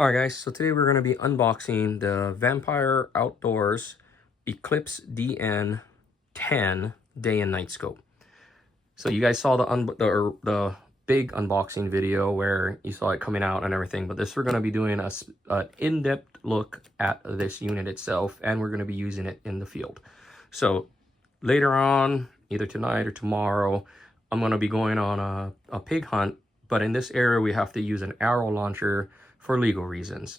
Alright guys, so today we're going to be unboxing the Vampire Outdoors Eclipse DN10 day and night scope. So you guys saw the big unboxing video where you saw it coming out and everything, but this we're going to be doing an in-depth look at this unit itself, and we're going to be using it in the field. So later on, either tonight or tomorrow, I'm going to be going on a pig hunt, but in this area we have to use an arrow launcher for legal reasons.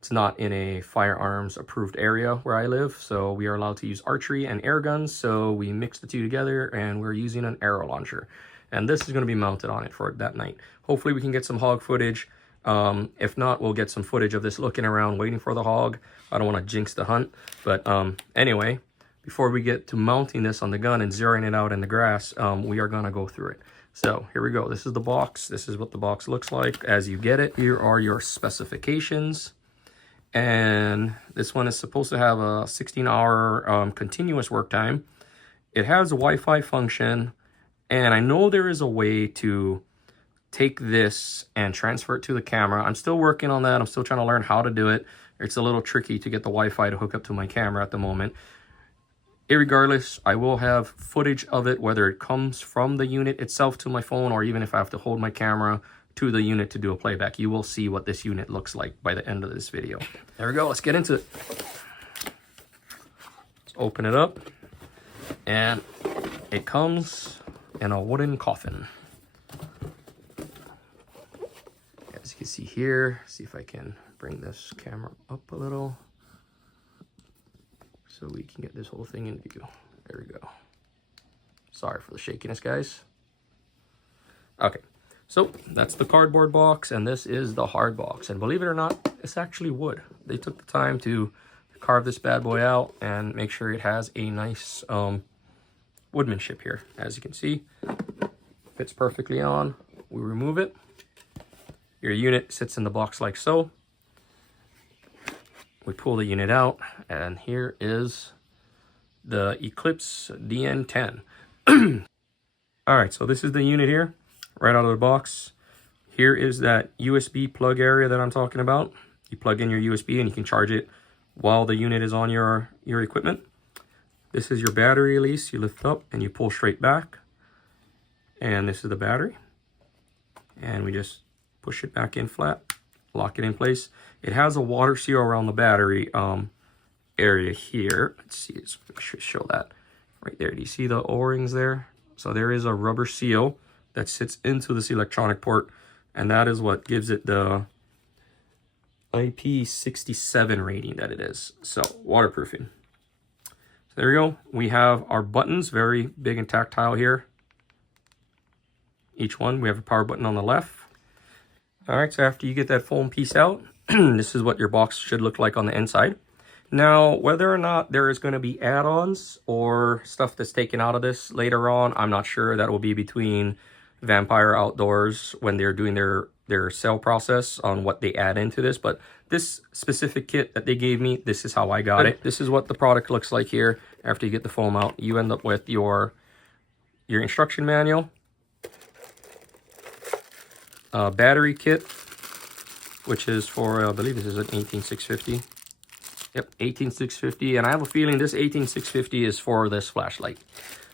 It's not in a firearms approved area where I live, so we are allowed to use archery and air guns, so we mix the two together and we're using an arrow launcher. And this is going to be mounted on it for that night. Hopefully we can get some hog footage. If not, we'll get some footage of this looking around waiting for the hog. I don't want to jinx the hunt, but anyway, before we get to mounting this on the gun and zeroing it out in the grass, we are going to go through it. So here we go. This is the box. This is what the box looks like as you get it. Here are your specifications. And this one is supposed to have a 16-hour continuous work time. It has a Wi-Fi function. And I know there is a way to take this and transfer it to the camera. I'm still working on that. I'm still trying to learn how to do it. It's a little tricky to get the Wi-Fi to hook up to my camera at the moment. Irregardless, I will have footage of it, whether it comes from the unit itself to my phone or even if I have to hold my camera to the unit to do a playback. You will see what this unit looks like by the end of this video. There we go. Let's get into it. Let's open it up. And it comes in a wooden coffin. As you can see here, see if I can bring this camera up a little so we can get this whole thing in view. There we go. Sorry for the shakiness, guys. Okay, so that's the cardboard box, and this is the hard box. And believe it or not, it's actually wood. They took the time to carve this bad boy out and make sure it has a nice woodmanship here. As you can see, fits perfectly on. We remove it. Your unit sits in the box like so. We pull the unit out, and here is the Eclipse DN10. All right, so this is the unit here, right out of the box. Here is that USB plug area that I'm talking about. You plug in your USB and you can charge it while the unit is on your equipment. This is your battery release. You lift up and you pull straight back. And this is the battery. And we just push it back in flat, lock it in place. It has a water seal around the battery area here. Let's see, I should show that right there. Do you see the O-rings there? So there is a rubber seal that sits into this electronic port, and that is what gives it the IP67 rating that it is. So waterproofing. So there we go. We have our buttons, very big and tactile here. Each one, we have a power button on the left. All right, so after you get that foam piece out, this is what your box should look like on the inside. Now, whether or not there is going to be add-ons or stuff that's taken out of this later on, I'm not sure. That will be between Vampire Outdoors when they're doing their sale process on what they add into this. But this specific kit that they gave me, this is how I got it. This is what the product looks like here. After you get the foam out, you end up with your instruction manual, battery kit, which is for, I believe this is an 18650. Yep, 18650. And I have a feeling this 18650 is for this flashlight.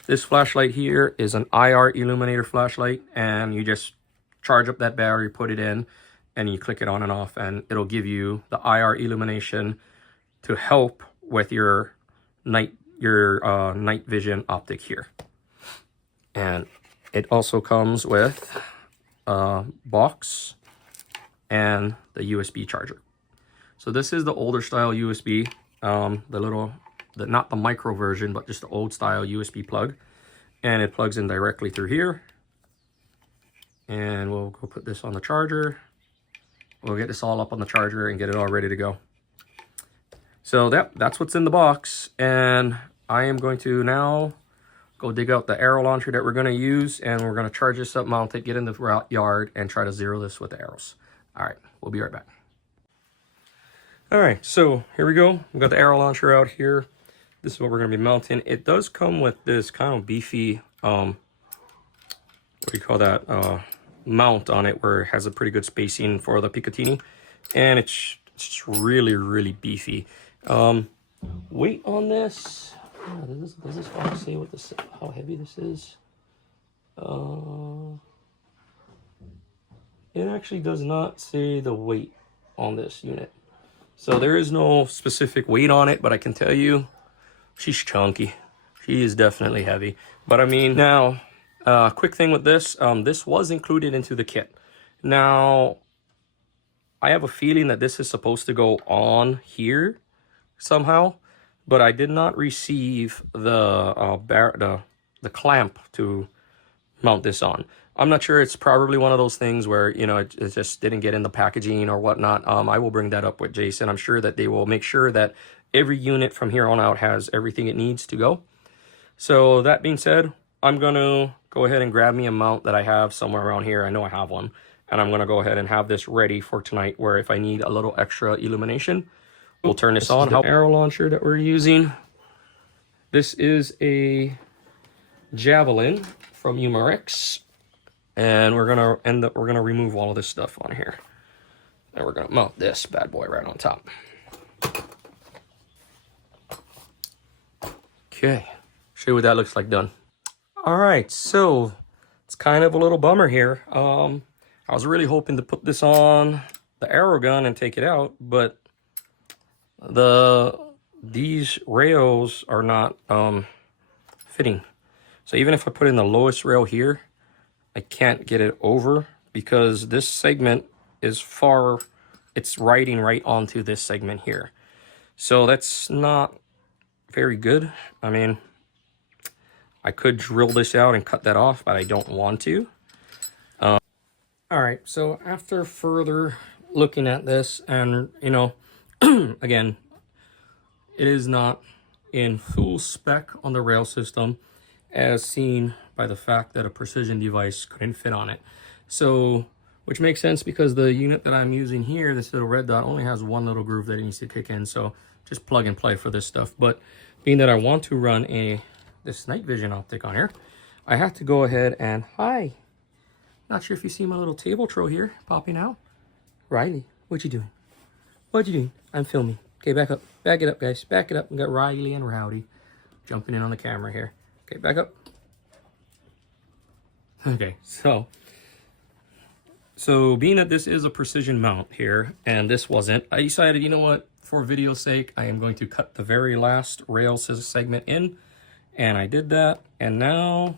This flashlight here is an IR illuminator flashlight, and you just charge up that battery, put it in, and you click it on and off, and it'll give you the IR illumination to help with your night vision optic here. And it also comes with a box and the USB charger. So this is the older style USB, not the micro version, but just the old style USB plug. And it plugs in directly through here. And we'll go put this on the charger. We'll get this all up on the charger and get it all ready to go. So that's what's in the box. And I am going to now go dig out the arrow launcher that we're going to use, and we're going to charge this up, mount it, get in the yard, and try to zero this with the arrows. All right, we'll be right back. All right, so here we go. We've got the arrow launcher out here. This is what we're going to be mounting. It does come with this kind of beefy, what do you call that, mount on it, where it has a pretty good spacing for the Picatinny. and it's just really, really beefy. Weight on this, does this box say what this, how heavy this is? It actually does not say the weight on this unit. So there is no specific weight on it, but I can tell you she's chunky. She is definitely heavy. But I mean, now, quick thing with this, this was included into the kit. Now, I have a feeling that this is supposed to go on here somehow, but I did not receive the clamp to mount this on. I'm not sure. It's probably one of those things where, you know, it just didn't get in the packaging or whatnot. I will bring that up with Jason. I'm sure that they will make sure that every unit from here on out has everything it needs to go. So that being said, I'm going to go ahead and grab me a mount that I have somewhere around here. I know I have one. And I'm going to go ahead and have this ready for tonight, where if I need a little extra illumination, we'll turn this on. The arrow launcher that we're using. This is a Javelin from Umarex. And we're gonna remove all of this stuff on here. And we're gonna mount this bad boy right on top. Okay, show you what that looks like done. All right, so it's kind of a little bummer here. I was really hoping to put this on the arrow gun and take it out, but these rails are not fitting. So even if I put in the lowest rail here, I can't get it over because this segment is it's riding right onto this segment here. So that's not very good. I mean, I could drill this out and cut that off, but I don't want to. All right, so after further looking at this, and you know, again, it is not in full spec on the rail system, as seen by the fact that a precision device couldn't fit on it. So, which makes sense because the unit that I'm using here, this little red dot, only has one little groove that it needs to kick in. So just plug and play for this stuff. But being that I want to run this night vision optic on here, I have to go ahead and, hi. Not sure if you see my little table troll here popping out. Riley, what you doing? What you doing? I'm filming. Okay, back up. Back it up, guys. Back it up. We got Riley and Rowdy jumping in on the camera here. Okay, back up. Okay, so being that this is a precision mount here, and this wasn't, I decided, you know what, for video's sake, I am going to cut the very last rail segment in, and I did that, and now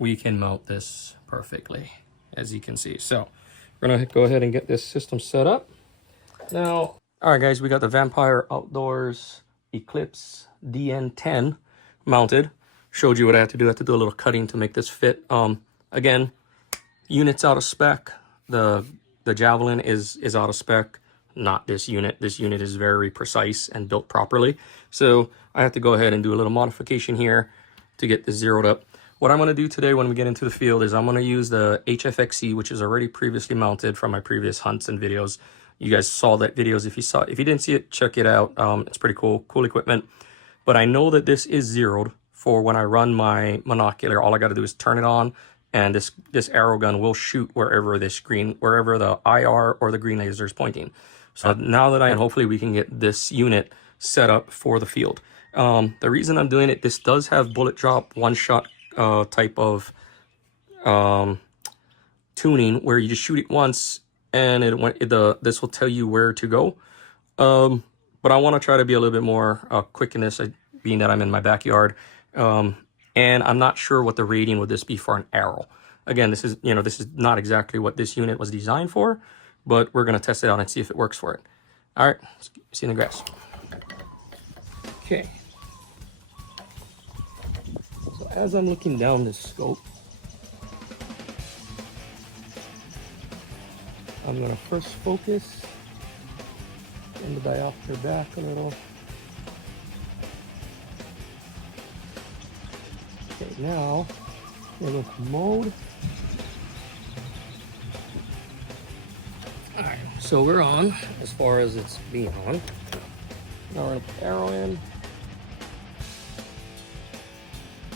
we can mount this perfectly, as you can see. So we're gonna go ahead and get this system set up. Now, all right, guys, we got the Vampire Outdoors Eclipse DN10 mounted. Showed you what I had to do. I had to do a little cutting to make this fit. Again, unit's out of spec. The Javelin is out of spec, not this unit. This unit is very precise and built properly. So I have to go ahead and do a little modification here to get this zeroed up. What I'm going to do today when we get into the field is I'm going to use the HFXC, which is already previously mounted from my previous hunts and videos. You guys saw that videos. If you didn't see it, check it out. It's pretty cool equipment. But I know that this is zeroed for when I run my monocular. All I got to do is turn it on, and this arrow gun will shoot wherever the IR or the green laser is pointing. So now that hopefully we can get this unit set up for the field. The reason I'm doing it, this does have bullet drop one-shot type of tuning, where you just shoot it once and this will tell you where to go. But I want to try to be a little bit more quick in this, being that I'm in my backyard. And I'm not sure what the rating would this be for an arrow. Again, this is not exactly what this unit was designed for, but we're going to test it out and see if it works for it. All right, see you in the grass. Okay. So as I'm looking down this scope, I'm going to first focus in the diopter back a little. Okay, now we're going to mode. Alright, so we're on as far as it's being on. Now we're going to put the arrow in.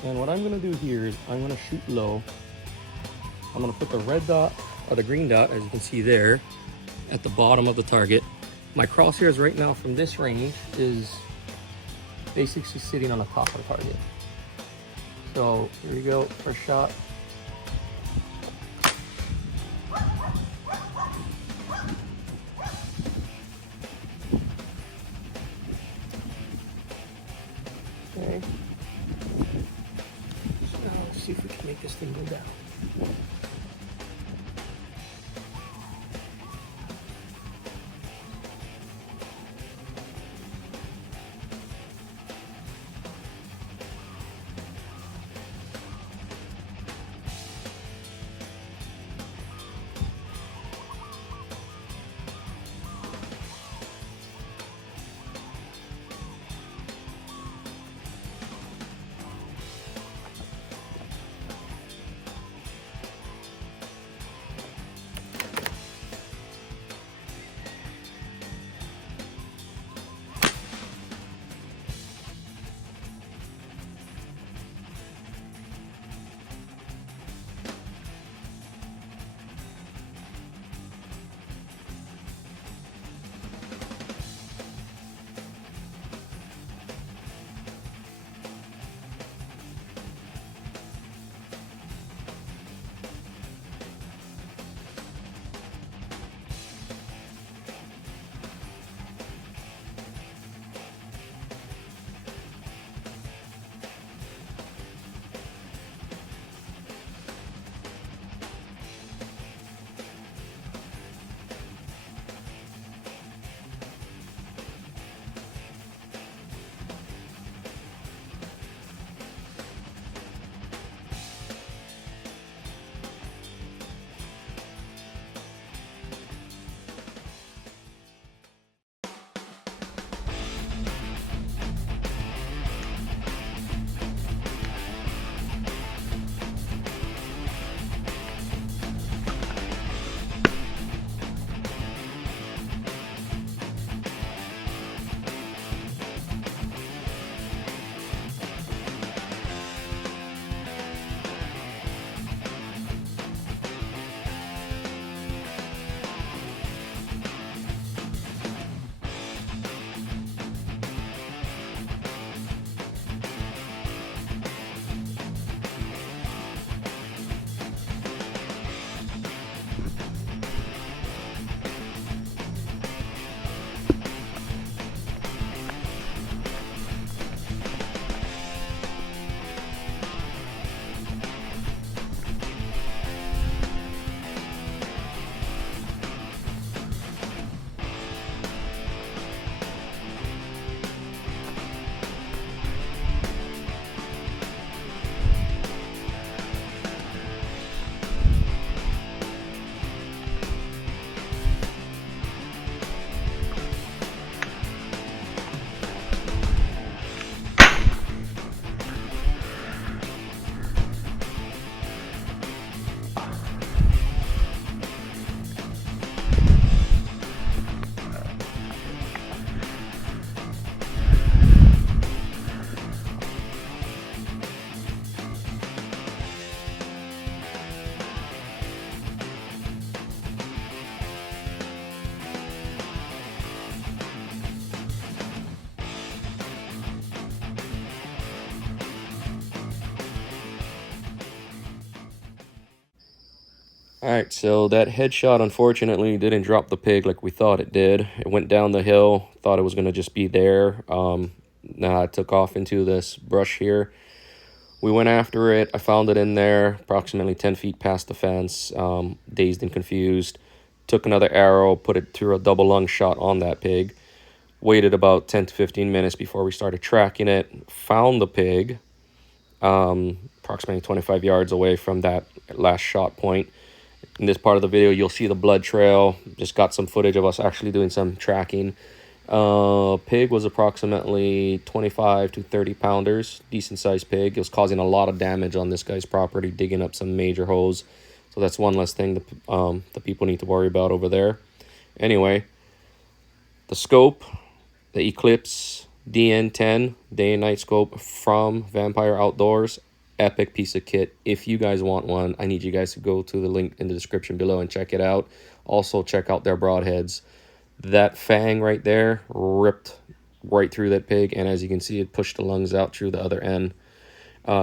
And what I'm going to do here is I'm going to shoot low. I'm going to put the red dot, or the green dot, as you can see there, at the bottom of the target. My crosshairs right now from this range is basically sitting on the top of the target. So here we go, first shot. Okay. So now let's see if we can make this thing go down. All right, so that headshot unfortunately didn't drop the pig like we thought it did. It went down the hill, thought it was going to just be there. Nah, it took off into this brush here. We went after it. I found it in there, approximately 10 feet past the fence, dazed and confused. Took another arrow, put it through a double lung shot on that pig. Waited about 10 to 15 minutes before we started tracking it. Found the pig, approximately 25 yards away from that last shot point. In this part of the video, you'll see the blood trail. Just got some footage of us actually doing some tracking. Pig was approximately 25 to 30 pounders, decent sized pig. It was causing a lot of damage on this guy's property, digging up some major holes. So that's one less thing that the people need to worry about over there. Anyway, the scope, the Eclipse DN10 day and night scope from Vampire Outdoors. epic piece of kit. If you guys want one, I need you guys to go to the link in the description below and check it out. Also check out their broadheads. That Fang right there ripped right through that pig, and as you can see, it pushed the lungs out through the other end.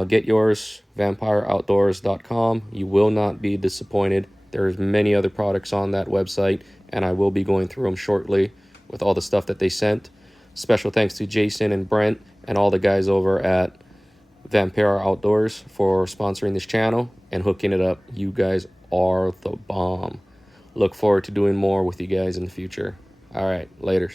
Get yours, vampireoutdoors.com. You will not be disappointed. There's many other products on that website, and I will be going through them shortly with all the stuff that they sent. Special thanks to Jason and Brent and all the guys over at Vampire Outdoors for sponsoring this channel and hooking it up. You guys are the bomb. Look forward to doing more with you guys in the future. All right, later.